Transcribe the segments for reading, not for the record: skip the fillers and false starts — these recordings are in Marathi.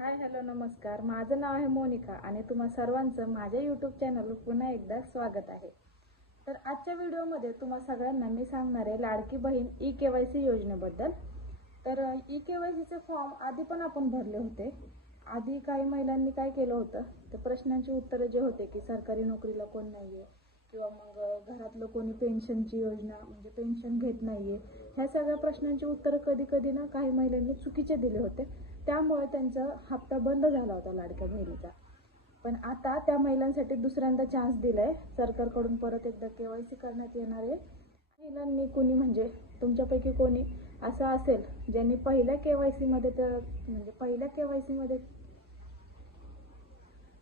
हाय हॅलो नमस्कार. माझं नाव आहे मोनिका आणि तुम्हा सर्वांचं माझ्या यूट्यूब चॅनलवर पुन्हा एकदा स्वागत आहे. तर आजच्या व्हिडिओमध्ये तुम्हा सगळ्यांना मी सांगणार आहे लाडकी बहीण ई-KYC योजनेबद्दल. तर ई-KYCचे फॉर्म आधी पण आपण भरले होते. आधी काही महिलांनी काय केलं होतं, ते प्रश्नांची उत्तरं जे होते की सरकारी नोकरीला कोण नाही आहे किंवा मग घरातलं कोणी पेन्शनची योजना म्हणजे पेन्शन घेत नाही आहे, ह्या सगळ्या प्रश्नांची उत्तरं कधी कधी ना काही महिलांनी चुकीचे दिले होते. त्यामुळे त्यांचा हप्ता बंद झाला होता लाडक्या बहिणीचा. पण आता त्या महिलांसाठी दुसऱ्यांदा चान्स दिलाय सरकारकडून. परत एकदा KYC करण्यात येणार आहे. महिलांनी कोणी म्हणजे तुमच्यापैकी कोणी असं असेल ज्यांनी पहिल्या KYC मध्ये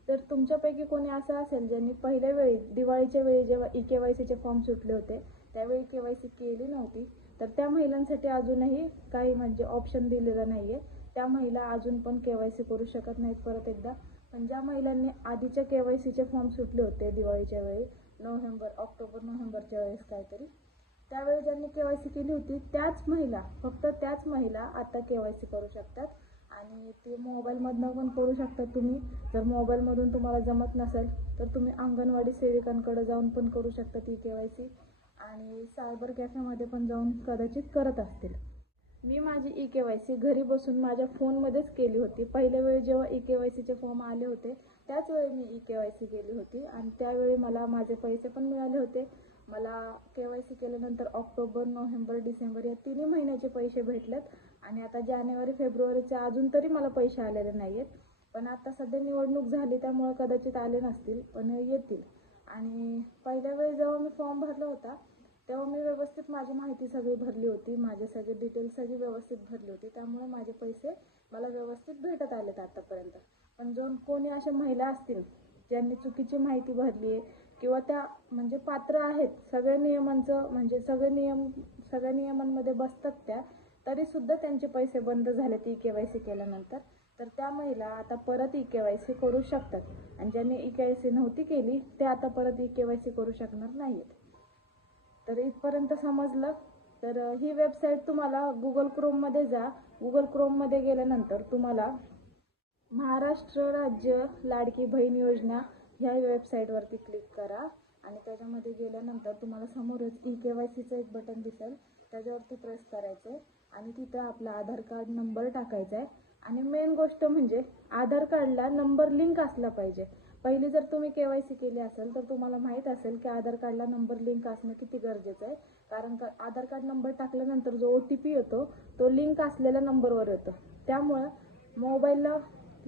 तर तुमच्यापैकी कोणी असं असेल ज्यांनी पहिल्या वेळी दिवाळीच्या वेळी जेव्हा ई-KYCचे फॉर्म सुटले होते त्यावेळी KYC केली नव्हती, तर त्या महिलांसाठी अजूनही काही म्हणजे ऑप्शन दिलेलं नाहीये. त्या महिला अजून पण KYC करू शकत नाहीत परत एकदा. पण ज्या महिलांनी आधीच्या KYCचे फॉर्म सुटले होते दिवाळीच्या वेळी ऑक्टोबर नोव्हेंबरच्या वेळेस काहीतरी, त्यावेळी ज्यांनी KYC केली होती फक्त त्याच महिला आता KYC करू शकतात. आणि ते मोबाईलमधनं पण करू शकता तुम्ही. जर मोबाईलमधून तुम्हाला जमत नसेल तर तुम्ही अंगणवाडी सेविकांकडे जाऊन पण करू शकता ती KYC, आणि सायबर कॅफेमध्ये पण जाऊन कदाचित करत असतील. मी माझी ई-KYC घरी बसून माझ्या फोनमध्येच केली होती. पहिल्या वेळी जेव्हा ई-KYCचे फॉर्म आले होते त्याच वेळी मी ई-KYC केली होती आणि त्यावेळी मला माझे पैसे पण मिळाले होते. मला KYC केल्यानंतर ऑक्टोबर नोव्हेंबर डिसेंबर या 3 महिन्याचे पैसे भेटलेत. आणि आता जानेवारी फेब्रुवारीचे अजून तरी मला पैसे आलेले नाहीयेत. पण आता सध्या निवडणूक झाली त्यामुळे कदाचित आले नसतील, पण येतील. आणि पहिल्या वेळी जेव्हा मी फॉर्म भरला होता तेव्हा मी व्यवस्थित माझी माहिती सगळी भरली होती, माझे सगळे डिटेल्स सगळी व्यवस्थित भरली होती, त्यामुळे माझे पैसे मला व्यवस्थित भेटत आलेत आतापर्यंत. पण जो कोणी अशा महिला असतील ज्यांनी चुकीची माहिती भरली आहे किंवा त्या म्हणजे पात्र आहेत सगळ्या नियमांचं म्हणजे सगळ्या नियमांमध्ये बसतात त्या, तरी सुद्धा त्यांचे पैसे बंद झालेत ई-KYC केल्यानंतर, तर त्या महिला आता परत ई-KYC करू शकतात. आणि ज्यांनी ई-KYC नव्हती केली ते आता परत ई-KYC करू शकणार नाहीत. तर इथपर्यंत समजलं. तर ही वेबसाईट तुम्हाला गुगल क्रोममध्ये जा. गुगल क्रोममध्ये गेल्यानंतर तुम्हाला महाराष्ट्र राज्य लाडकी बहीण योजना ह्या वेबसाईटवरती क्लिक करा आणि त्याच्यामध्ये गेल्यानंतर तुम्हाला समोरच ई-KYCचं एक बटन दिसेल, त्याच्यावरती प्रेस करायचं आहे आणि तिथं आपला आधार कार्ड नंबर टाकायचा आहे. आणि मेन गोष्ट म्हणजे आधार कार्डला नंबर लिंक असला पाहिजे. पहिली जर तुम्ही KYC केली असेल तर तुम्हाला माहीत असेल की आधार कार्डला नंबर लिंक असणं किती गरजेचं आहे. कारण आधार कार्ड नंबर टाकल्यानंतर जो OTP येतो तो लिंक असलेल्या नंबरवर येतो. त्यामुळं मोबाईलला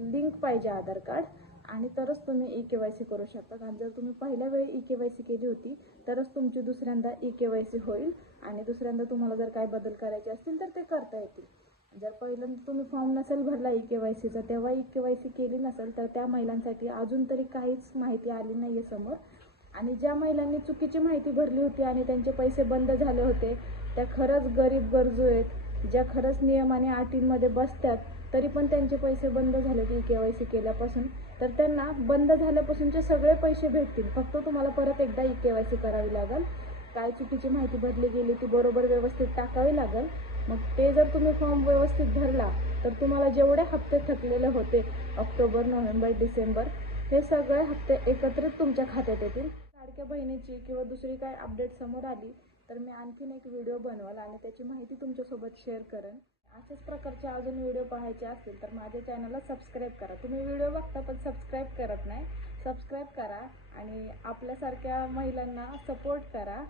लिंक पाहिजे आधार कार्ड, आणि तरच तुम्ही ई-KYC करू शकता. आणि जर तुम्ही पहिल्या वेळी ई-KYC केली होती तरच तुमची दुसऱ्यांदा ई-KYC होईल. आणि दुसऱ्यांदा तुम्हाला जर काय बदल करायचे असतील तर ते करता येतील. जर पहिल्यांदा तुम्ही फॉर्म नसेल भरला ई-KYCचा, तेव्हा ई-KYC केली नसेल, तर त्या महिलांसाठी अजून तरी काहीच माहिती आली नाहीये समोर. आणि ज्या महिलांनी चुकीची माहिती भरली होती आणि त्यांचे पैसे बंद झाले होते त्या खरंच गरीब गरजू आहेत, ज्या खरंच नियम आणि अटींमध्ये बसतात तरी पण त्यांचे पैसे बंद झाले ई-KYC केल्यापासून, तर त्यांना बंद झाल्यापासूनचे सगळे पैसे भेटतील. फक्त तुम्हाला परत एकदा ई-KYC करावी लागेल. काय चुकीची माहिती भरली गेली ती बरोबर व्यवस्थित टाकावी लागेल. मग ते जर तुम्ही फॉर्म व्यवस्थित भरला तर तुम्हाला जेवढे हप्ते थकलेले होते ऑक्टोबर नोव्हेंबर डिसेंबर, हे सगळे हप्ते एकत्रित तुमच्या खात्यात येतील. लाडक्या बहिणीची किंवा दुसरी काय अपडेट समोर आली तर मी आणखीन एक व्हिडिओ बनवाल आणि त्याची माहिती तुमच्यासोबत शेअर करेन. अशाच प्रकारचे अजून व्हिडिओ पाहायचे असतील तर माझ्या चॅनलला सबस्क्राईब करा. तुम्ही व्हिडिओ बघता पण सबस्क्राईब करत नाही. सबस्क्राईब करा आणि आपल्यासारख्या महिलांना सपोर्ट करा.